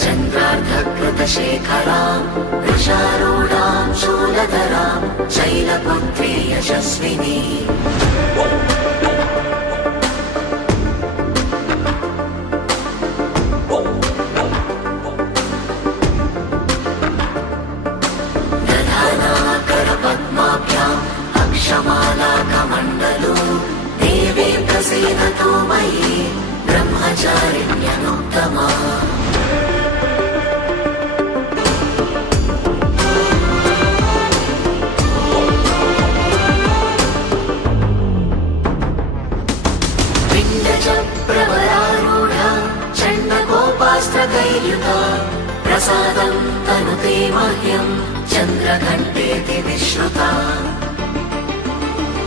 चन्द्रार्धकृतशेखरां वृषारूढां शूलधरां शैलपुत्री यशस्विनी दधानाकरपद्माभ्याम् अक्षमालाकमण्डलो देवी प्रसीदतु मयि ब्रह्मचारिण्यनुत्तमा प्रवरारूढा चण्डकोपास्त्रकैर्युता प्रसादं तनुते मह्यं चन्द्रघण्टेति विश्रुता